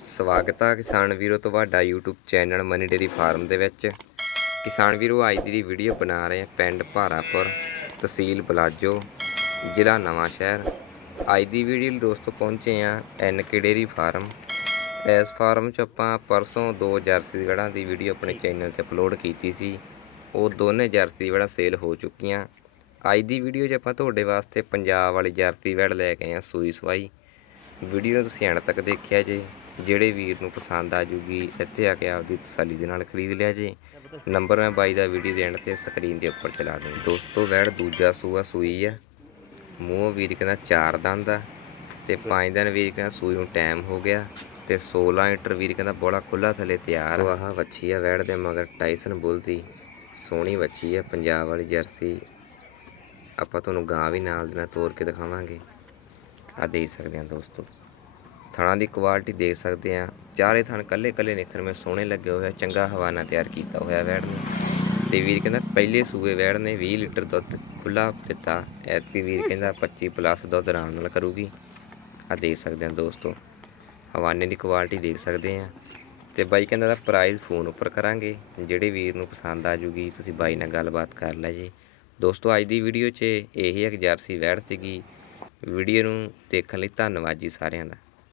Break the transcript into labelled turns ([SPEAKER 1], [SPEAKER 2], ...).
[SPEAKER 1] ਸਵਾਗਤ ਆ ਕਿਸਾਨ ਵੀਰੋ ਤੁਹਾਡਾ YouTube channel Mani dairy farm ਦੇ ਵਿੱਚ। ਕਿਸਾਨ ਵੀਰੋ ਅੱਜ ਦੀ ਵੀਡੀਓ ਬਣਾ ਰਹੇ ਆ ਪਿੰਡ ਭਾਰਾਪੁਰ ਤਹਿਸੀਲ ਬਲਾਜੋ ਜ਼ਿਲ੍ਹਾ ਨਵਾਂ ਸ਼ਹਿਰ। ਅੱਜ ਦੀ ਵੀਡੀਓ ਲਈ ਦੋਸਤੋ ਪਹੁੰਚੇ ਆ ਐਨਕੇ ਡੇਰੀ ਫਾਰਮ ਇਸ ਫਾਰਮ 'ਚ ਆਪਾਂ ਪਰਸੋਂ ਦੋ ਜਰਸੀ ਵੜਾਂ ਦੀ ਵੀਡੀਓ ਆਪਣੇ ਚੈਨਲ ਤੇ ਅਪਲੋਡ ਕੀਤੀ ਸੀ। ਉਹ ਦੋਨੇ ਜਰਸੀ ਵੜਾਂ ਸੇਲ ਹੋ ਚੁੱਕੀਆਂ। ਅੱਜ ਦੀ ਵੀਡੀਓ 'ਚ ਆਪਾਂ ਤੁਹਾਡੇ ਵਾਸਤੇ ਪੰਜਾਬ ਵਾਲੀ ਜਰਸੀ ਵੜ ਲੈ ਕੇ ਆਏ ਆ ਸੂਈ ਸਵਾਈ। ਵੀਡੀਓ ਤੁਸੀਂ ਐਂਡ ਤੱਕ ਦੇਖਿਆ ਜੇ। ਜਿਹੜੇ ਵੀਰ ਨੂੰ ਪਸੰਦ ਆ ਜੂਗੀ, ਇੱਥੇ ਆ ਕੇ ਆਪਦੀ ਤਸੱਲੀ ਦੇ ਨਾਲ ਖਰੀਦ ਲਿਆ ਜੇ। ਨੰਬਰ ਮੈਂ ਬਾਈ ਦਾ ਵੀਡੀਓ ਦੇਣ ਤੇ ਸਕਰੀਨ ਦੇ ਉੱਪਰ ਚਲਾ ਦੂੰ। ਦੋਸਤੋ, ਵੈੜ ਦੂਜਾ ਸੂਆ ਸੂਈ ਆ। ਮੂੰਹ ਵੀਰ ਕਹਿੰਦਾ ਚਾਰ ਦੰਦ ਆ ਤੇ ਪੰਜ ਦਿਨ ਵੀਰ ਕਹਿੰਦਾ ਸੂਈ ਨੂੰ ਟਾਈਮ ਹੋ ਗਿਆ ਤੇ 16 ਲੀਟਰ ਵੀਰ ਕਹਿੰਦਾ ਬੋਲਾ ਖੁੱਲਾ ਥੱਲੇ ਤਿਆਰ ਆ। ਆਹ ਵੱਛੀ ਆ ਵੈੜ ਦੇ, ਮਗਰ ਟਾਈਸਨ ਬੁੱਲ ਦੀ ਸੋਹਣੀ ਵੱਛੀ ਆ, ਪੰਜਾਬ ਵਾਲੀ ਜਰਸੀ। ਆਪਾਂ ਤੁਹਾਨੂੰ ਗਾਂ ਵੀ ਨਾਲ ਦੇ ਨਾਲ ਤੋਰ ਕੇ ਦਿਖਾਵਾਂਗੇ। ਆ ਦੇਖ ਸਕਦੇ ਆ ਦੋਸਤੋ। ਥਣਾ ਦੀ ਕੁਆਲਿਟੀ ਦੇਖ ਸਕਦੇ ਆ ਚਾਰੇ ਥਣ ਕੱਲੇ ਕੱਲੇ ਨਿਖਰ ਮੇ ਸੋਹਣੇ ਲੱਗੇ ਹੋਏ ਆ, ਚੰਗਾ ਹਵਾਨਾ ਤਿਆਰ ਕੀਤਾ ਹੋਇਆ ਵੈੜ ਨੇ। ਤੇ ਵੀਰ ਕਹਿੰਦਾ, ਪਹਿਲੇ ਸੂਏ ਵੈੜ ਨੇ 20 ਲੀਟਰ ਦੁੱਧ ਖੁੱਲਾ ਦਿੱਤਾ। ਐਤਕੀ ਵੀਰ ਕਹਿੰਦਾ 25 ਪਲੱਸ ਦੁੱਧ ਆਰਾਮ ਨਾਲ ਕਰੂਗੀ। ਆ ਦੇਖ ਸਕਦੇ ਆ ਦੋਸਤੋ, ਹਵਾਨੇ ਦੀ ਕੁਆਲਿਟੀ ਦੇਖ ਸਕਦੇ ਆ ਤੇ ਬਾਈ ਕਹਿੰਦਾ ਦਾ ਪ੍ਰਾਈਸ ਫੋਨ ਉੱਪਰ ਕਰਾਂਗੇ। ਜਿਹੜੇ ਵੀਰ ਨੂੰ ਪਸੰਦ ਆ ਜੂਗੀ, ਤੁਸੀਂ ਬਾਈ ਨਾਲ ਗੱਲਬਾਤ ਕਰ ਲੈ ਜੀ। ਦੋਸਤੋ, ਅੱਜ ਦੀ ਵੀਡੀਓ 'ਚ ਇਹੀ ਇੱਕ ਜਰਸੀ ਵੈੜ ਸੀਗੀ। ਵੀਡੀਓ ਨੂੰ ਦੇਖਣ ਲਈ ਧੰਨਵਾਦ ਜੀ ਸਾਰਿਆਂ ਦਾ।